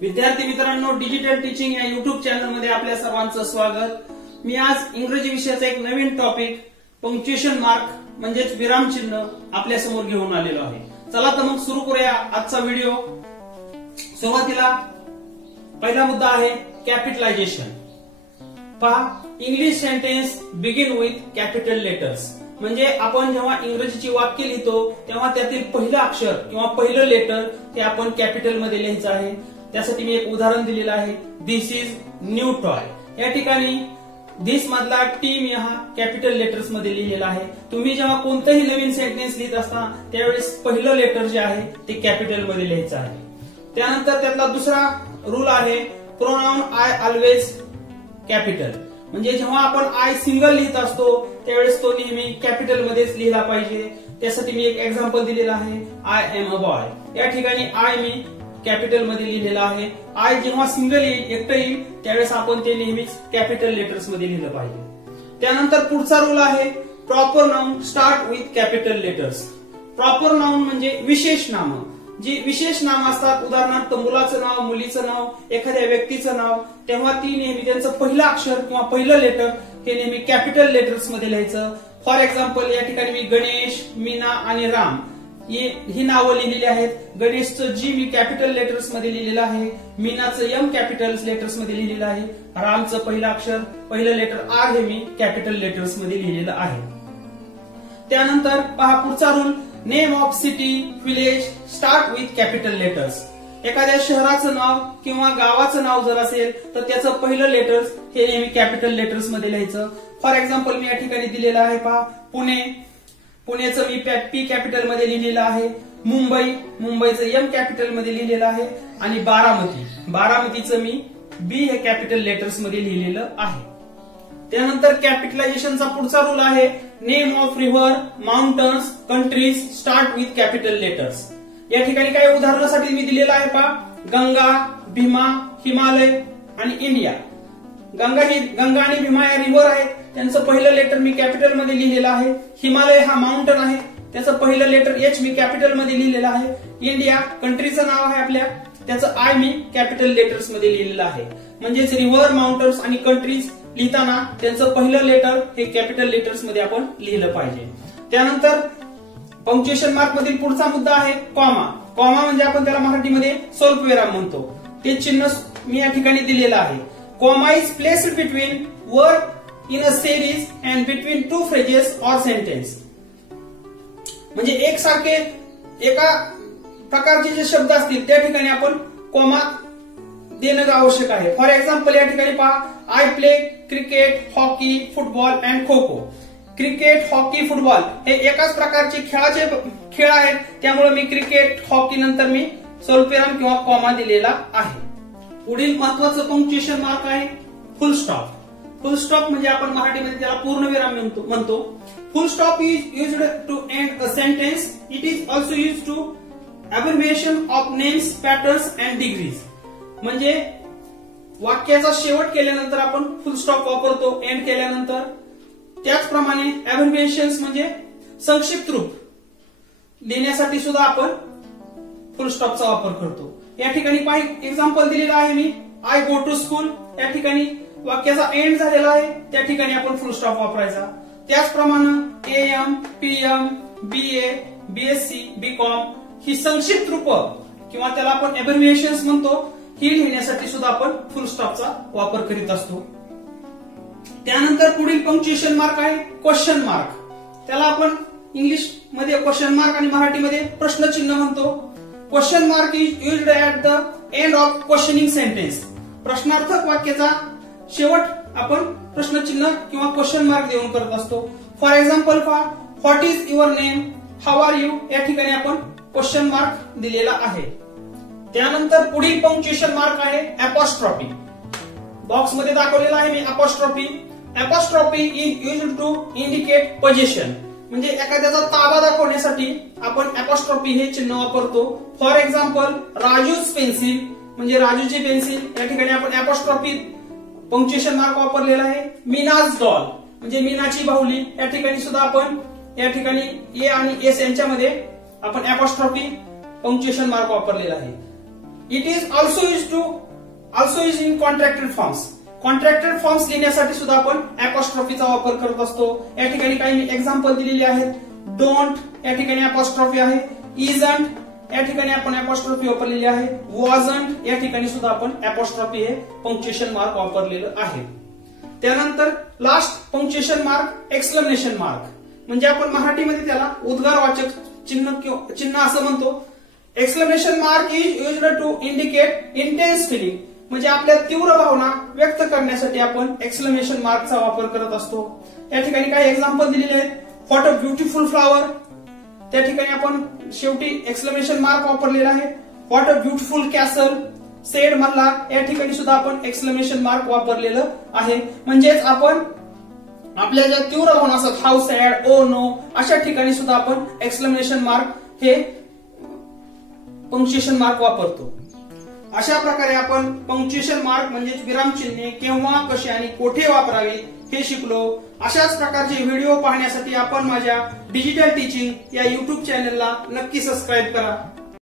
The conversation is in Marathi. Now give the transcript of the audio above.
विद्यार्थी मित्रांनो, डिजिटल टीचिंग या युट्यूब चॅनल मध्ये आपल्या सर्वांचं स्वागत। मी आज इंग्रजी विषयाचा एक नवीन टॉपिक पंक्च्युएशन मार्क म्हणजेच विरामचिन्ह आपल्या समोर घेऊन आलेलो आहे। चला तर मग सुरू करूया आजचा व्हिडिओ। सुरुवातीला पहिला मुद्दा आहे कॅपिटलायझेशन। पहा, English sentence begin with capital letters. म्हणजे आपण जेव्हा इंग्रजीची वाक्य लिहितो तेव्हा त्यातील पहिलं अक्षर किंवा पहिलं लेटर हे आपण कॅपिटल मध्ये लिहायचं आहे। त्यासाठी मी एक उदाहरण दिलेलं आहे, दिस इज न्यू टॉय। या ठिकाणी दिस मधला टी मी हा कॅपिटल लेटर्स मध्ये लिहिलेला आहे। तुम्ही जेव्हा कोणतंही नवीन सेंटेन्स लिहित असता त्यावेळेस पहिलं लेटर जे आहे ते कॅपिटल मध्ये लिहायचं आहे। त्यानंतर त्यातला दुसरा रूल आहे प्रोनाउन आय ऑलवेज कॅपिटल। म्हणजे जेव्हा आपण आय सिंगल लिहित असतो त्यावेळेस तो नेहमी कॅपिटल मध्येच लिहिला पाहिजे। त्यासाठी मी एक एक्झाम्पल दिलेला आहे, आय एम अ बॉय। या ठिकाणी आय मी कॅपिटल मध्ये लिहिलेला आहे। आय जेव्हा सिंगल येईल, एकटं येईल, त्यावेळेस आपण ते नेहमीच कॅपिटल लेटर्स मध्ये लिहिलं पाहिजे। त्यानंतर पुढचा रूल आहे proper noun start with capital letters. Proper noun म्हणजे विशेष नामं। जी विशेष नामं असतात, उदाहरणार्थ मुलाचं नाव, मुलीचं नाव, एखाद्या व्यक्तीचं नाव, तेव्हा ती नेहमी त्यांचं पहिलं अक्षर किंवा पहिलं लेटर हे नेहमी कॅपिटल लेटर्स मध्ये लिहायचं। फॉर एक्झाम्पल या ठिकाणी मी गणेश, मीना आणि राम ही नावं लिहिलेली आहेत। गणेशचं जी मी कॅपिटल लेटर्स मध्ये लिहिलेलं आहे, मीनाचं एम कॅपिटल लेटर्स मध्ये लिहिलेलं आहे, रामचं पहिलं अक्षर पहिलं लेटर आर हे मी कॅपिटल लेटर्स मध्ये लिहिलेलं आहे। त्यानंतर पहा पुढचा rule, name of city village start with capital letters. एखाद्या शहराचं नाव किंवा गावाचं नाव जर असेल तर त्याचं पहिलं लेटर्स हे नेहमी कॅपिटल लेटर्स मध्ये लिहायचं। फॉर एक्झाम्पल मी या ठिकाणी दिलेलं आहे, पहा पुणे, पुण्याचं मी पी कॅपिटल मध्ये लिहिलेलं आहे। मुंबई, मुंबईचं एम कॅपिटल मध्ये लिहिलेलं आहे आणि बारामती, बारामतीचं मी बी हे कॅपिटल लेटर्स मध्ये लिहिलेलं आहे। त्यानंतर कॅपिटलायझेशनचा पुढचा रूल आहे name of river, mountains, countries start with capital letters. या ठिकाणी काही उदाहरणासाठी मी दिलेलं आहे, पहा गंगा, भीमा, हिमालय आणि इंडिया। गंगा आणि भीमा या रिव्हर आहेत, त्यांचं पहिलं लेटर मी कॅपिटल मध्ये लिहिलेलं आहे। हिमालय हा माउंटन आहे, त्याचं पहिलं लेटर एच मी कॅपिटल मध्ये लिहिलेलं आहे। इंडिया कंट्रीचं नाव आहे आपल्या, त्याचं आय मी कॅपिटल लेटर्स मध्ये लिहिलेलं आहे। म्हणजेच रिव्हर, माउंटन्स आणि कंट्रीज लिहिताना त्यांचं पहिलं लेटर हे कॅपिटल लेटर्स मध्ये आपण लिहिलं पाहिजे। त्यानंतर पंक्च्युएशन मार्क मधील पुढचा मुद्दा आहे कॉमा। कॉमा म्हणजे आपण त्याला मराठीमध्ये स्वल्पविराम म्हणतो। ते चिन्ह मी या ठिकाणी दिलेलं आहे। Comma is placed between word in a series and between two phrases or sentence. म्हणजे एकसारखे एका प्रकारचे जे शब्द असतील त्या ठिकाणी आपण कॉमा देणं आवश्यक आहे। फॉर एक्झाम्पल या ठिकाणी पहा, I play cricket, hockey, football and kho kho. Cricket, hockey, football हे एकाच प्रकारचे खेळ आहेत, त्यामुळे मी क्रिकेट, हॉकी नंतर मी स्वल्पविराम किंवा कॉमा दिलेला आहे। पुढील महत्वाचं पंक्च्युएशन मार्क आहे फुल स्टॉप। फुल स्टॉप म्हणजे आपण मराठीमध्ये त्याला पूर्णविराम म्हणतो। Full stop is used to end a sentence. It is also used to abbreviation of names, patterns and degrees. म्हणजे वाक्याचा शेवट केल्यानंतर आपण फुल स्टॉप वापरतो एंड केल्यानंतर। त्याचप्रमाणे अब्रिव्हिएशन्स म्हणजे संक्षिप्त रूप लिहिण्यासाठी सुद्धा आपण फुल स्टॉपचा वापर करतो। या ठिकाणी काही एक्झाम्पल दिलेलं आहे मी, आय गो टू स्कूल। या ठिकाणी वाक्याचा एंड झालेला आहे, त्या ठिकाणी आपण फुल स्टॉप वापरायचा। त्याचप्रमाणे AM, PM, BA, BSc, BCom ही संक्षिप्त रूप किंवा त्याला आपण अब्रिव्हिएशन्स म्हणतो, ही लिहिण्यासाठी सुद्धा आपण फुल स्टॉपचा वापर करीत असतो। त्यानंतर पुढील पंक्च्युएशन मार्क आहे क्वेश्चन मार्क। त्याला आपण इंग्लिश मध्ये क्वेश्चन मार्क आणि मराठीमध्ये प्रश्नचिन्ह म्हणतो। Question mark is used at the end of questioning sentence. प्रश्नार्थक वाक्याचा शेवट आपण प्रश्नचिन्ह किंवा क्वेश्चन मार्क देऊन करत असतो। For example what is your name, how are you, या ठिकाणी आपण क्वेश्चन मार्क दिलेला आहे। त्यानंतर पुढील पंक्च्युएशन मार्क आहे अपॉस्ट्रॉफी। बॉक्स मध्ये दाखवलेला आहे मी apostrophe. Apostrophe is used to indicate possession. म्हणजे एखाद्याचा ताबा दाखवण्यासाठी आपण अपॉस्ट्रॉफी हे चिन्ह वापरतो। फॉर एक्झाम्पल राजूज पेन्सिल म्हणजे राजूची पेन्सिल, या ठिकाणी आपण अपॉस्ट्रॉफी पंक्च्युएशन मार्क वापरलेला आहे। मीनाज डॉल म्हणजे मीनाची बाहुली, या ठिकाणी सुद्धा आपण या ठिकाणी ए आणि एस यांच्यामध्ये आपण अपॉस्ट्रॉफी पंक्च्युएशन मार्क वापरलेला आहे। It is also use in contracted forms. Contracted forms लिहिण्यासाठी सुद्धा आपण अपॉस्ट्रॉफीचा वापर करत असतो. या ठिकाणी काही मी एक्झाम्पल दिलेली आहेत. डोंट या ठिकाणी अपॉस्ट्रॉफी आहे. इजंट या ठिकाणी आपण अपॉस्ट्रॉफी वापरलेली आहे. वॉजंट या ठिकाणी सुद्धा आपण अपॉस्ट्रॉफी हे पंक्च्युएशन मार्क वापरलेलं आहे. त्यानंतर last punctuation mark exclamation mark, म्हणजे आपण मराठीमध्ये त्याला उद्गारवाचक चिन्ह असं म्हणतो. Exclamation mark is used to indicate intense feeling, म्हणजे आपल्या तीव्र भावना व्यक्त करण्यासाठी आपण एक्सक्लेमेशन मार्कचा वापर करत असतो. या ठिकाणी काही एक्झाम्पल दिलेले आहेत. व्हॉट अ ब्युटिफुल फ्लॉवर, त्या ठिकाणी आपण शेवटी एक्सक्लेमेशन मार्क वापरलेला आहे. What a beautiful castle, said Malla, या ठिकाणी सुद्धा आपण एक्सक्लेमेशन मार्क वापरलेलं आहे. म्हणजेच आपण आपल्या ज्या तीव्र भावना असतात, हाऊ सॅड, ओ नो, अशा ठिकाणी सुद्धा आपण एक्सक्लेमेशन मार्क हे पंक्च्युएशन मार्क वापरतो. अशा प्रकारे आपण पंक्च्युएशन मार्क म्हणजे विरामचिन्हे केव्हा, कसे आणि कोठे वापरावे हे शिकलो. अशाच प्रकारचे व्हिडिओ पाहण्यासाठी आपण माझ्या डिजिटल टीचिंग या युट्यूब चॅनलला नक्की सबस्क्राईब करा.